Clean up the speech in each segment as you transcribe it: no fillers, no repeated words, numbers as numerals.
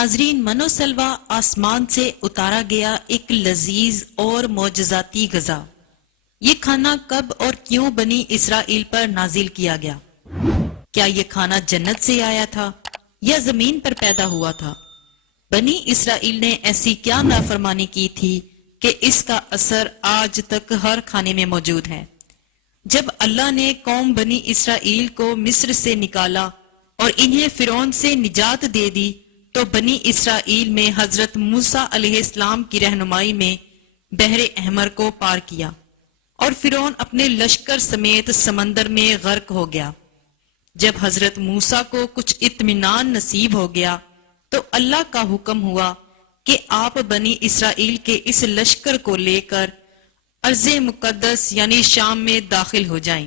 ناظرین، منو سلوا آسمان سے اتارا گیا ایک لذیذ اور معجزاتی غذا۔ یہ کھانا کب اور کیوں بنی اسرائیل پر نازل کیا گیا؟ کیا یہ کھانا جنت سے آیا تھا یا زمین پر پیدا ہوا تھا؟ بنی اسرائیل نے ایسی کیا نافرمانی کی تھی کہ اس کا اثر آج تک ہر کھانے میں موجود ہے؟ جب اللہ نے قوم بنی اسرائیل کو مصر سے نکالا اور انہیں فرعون سے نجات دے دی تو بنی اسرائیل میں حضرت موسیٰ علیہ السلام کی رہنمائی میں بحر احمر کو پار کیا اور فرعون اپنے لشکر سمیت سمندر میں غرق ہو گیا۔ جب حضرت موسیٰ کو کچھ اطمینان نصیب ہو گیا تو اللہ کا حکم ہوا کہ آپ بنی اسرائیل کے اس لشکر کو لے کر ارض مقدس یعنی شام میں داخل ہو جائیں،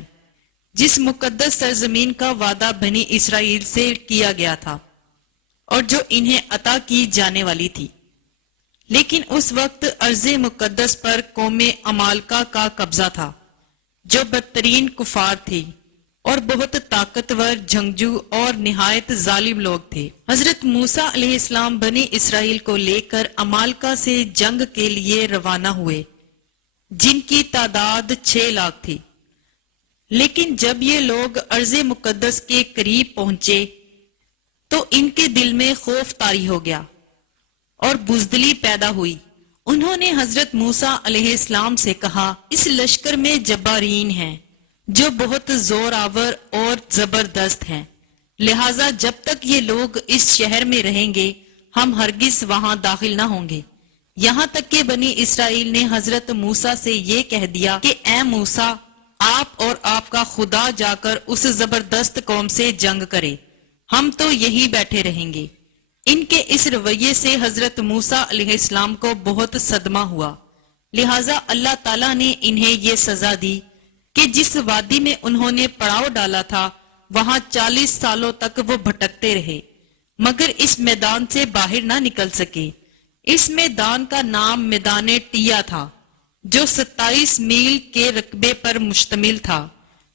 جس مقدس سرزمین کا وعدہ بنی اسرائیل سے کیا گیا تھا اور جو انہیں عطا کی جانے والی تھی۔ لیکن اس وقت ارض مقدس پر قوم عمالقہ کا قبضہ تھا، جو بدترین کفار تھی اور بہت طاقتور جنگجو اور نہایت ظالم لوگ تھے۔ حضرت موسیٰ علیہ السلام بنی اسرائیل کو لے کر عمالقہ سے جنگ کے لیے روانہ ہوئے، جن کی تعداد 6 لاکھ تھی۔ لیکن جب یہ لوگ ارض مقدس کے قریب پہنچے تو ان کے دل میں خوف طاری ہو گیا اور بزدلی پیدا ہوئی۔ انہوں نے حضرت موسیٰ علیہ السلام سے کہا، اس لشکر میں جبارین ہیں جو بہت زور آور اور زبردست ہیں، لہٰذا جب تک یہ لوگ اس شہر میں رہیں گے ہم ہرگز وہاں داخل نہ ہوں گے۔ یہاں تک کہ بنی اسرائیل نے حضرت موسیٰ سے یہ کہہ دیا کہ اے موسیٰ، آپ اور آپ کا خدا جا کر اس زبردست قوم سے جنگ کرے، ہم تو یہی بیٹھے رہیں گے۔ ان کے اس رویے سے حضرت موسیٰ علیہ السلام کو بہت صدمہ ہوا، لہٰذا اللہ تعالیٰ نے انہیں یہ سزا دی کہ جس وادی میں انہوں نے پڑاؤ ڈالا تھا وہاں 40 سالوں تک وہ بھٹکتے رہے مگر اس میدان سے باہر نہ نکل سکے۔ اس میدان کا نام میدان ٹیا تھا، جو 27 میل کے رقبے پر مشتمل تھا۔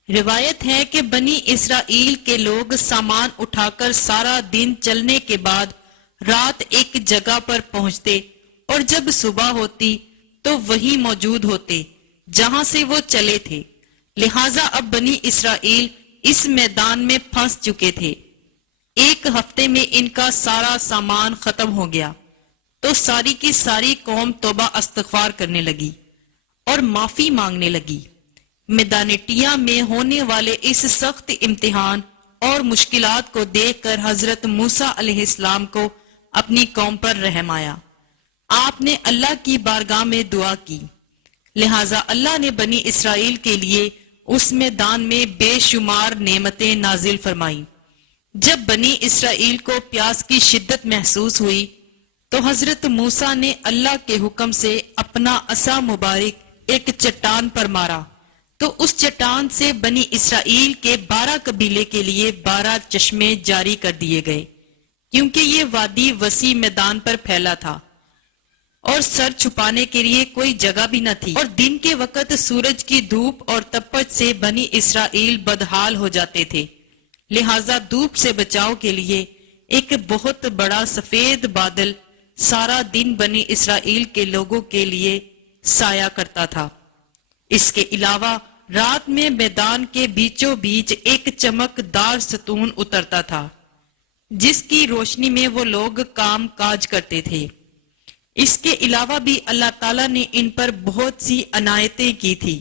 روایت ہے کہ بنی اسرائیل کے لوگ سامان اٹھا کر سارا دن چلنے کے بعد رات ایک جگہ پر پہنچتے اور جب صبح ہوتی تو وہی موجود ہوتے جہاں سے وہ چلے تھے، لہٰذا اب بنی اسرائیل اس میدان میں پھنس چکے تھے۔ ایک ہفتے میں ان کا سارا سامان ختم ہو گیا تو ساری کی ساری قوم توبہ استغفار کرنے لگی اور معافی مانگنے لگی۔ میدان ٹیا میں ہونے والے اس سخت امتحان اور مشکلات کو دیکھ کر حضرت موسیٰ علیہ السلام کو اپنی قوم پر رحم آیا۔ آپ نے اللہ کی بارگاہ میں دعا کی، لہٰذا اللہ نے بنی اسرائیل کے لیے اس میدان میں بے شمار نعمتیں نازل فرمائیں۔ جب بنی اسرائیل کو پیاس کی شدت محسوس ہوئی تو حضرت موسیٰ نے اللہ کے حکم سے اپنا عصا مبارک ایک چٹان پر مارا تو اس چٹان سے بنی اسرائیل کے 12 قبیلے کے لیے 12 چشمے جاری کر دیے گئے، کیونکہ یہ وادی وسیع میدان پر پھیلا تھا اور سر چھپانے کے لیے کوئی جگہ بھی نہ تھی، اور دن کے وقت سورج کی دھوپ اور تپش سے بنی اسرائیل بدحال ہو جاتے تھے، لہٰذا دھوپ سے بچاؤ کے لیے ایک بہت بڑا سفید بادل سارا دن بنی اسرائیل کے لوگوں کے لیے سایہ کرتا تھا۔ اس کے علاوہ رات میں میدان کے بیچوں بیچ ایک چمکدار ستون اترتا تھا جس کی روشنی میں وہ لوگ کام کاج کرتے تھے۔ اس کے علاوہ بھی اللہ تعالیٰ نے ان پر بہت سی عنایتیں کی تھی۔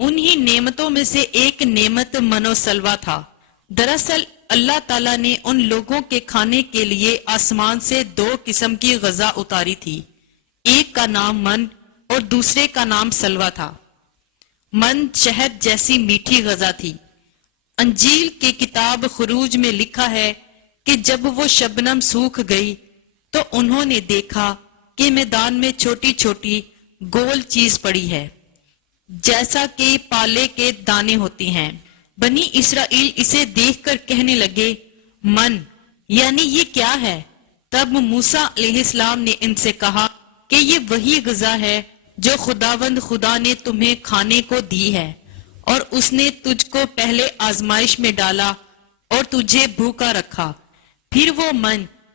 انہی نعمتوں میں سے ایک نعمت منو سلوا تھا۔ دراصل اللہ تعالیٰ نے ان لوگوں کے کھانے کے لیے آسمان سے 2 قسم کی غذا اتاری تھی، ایک کا نام من اور دوسرے کا نام سلوا تھا۔ من شہد جیسی میٹھی غذا تھی۔ انجیل کی کتاب خروج میں لکھا ہے کہ جب وہ شبنم سوکھ گئی تو انہوں نے دیکھا کہ میدان میں چھوٹی چھوٹی گول چیز پڑی ہے، جیسا کہ پالے کے دانے ہوتی ہیں۔ بنی اسرائیل اسے دیکھ کر کہنے لگے، من یعنی یہ کیا ہے؟ تب موسیٰ علیہ السلام نے ان سے کہا کہ یہ وہی غذا ہے جو خداوند خدا نے تمہیں کھانے کو دی ہے، اور اس نے تجھ کو پہلے آزمائش میں ڈالا اور تجھے بھوکا رکھا، پھر وہ من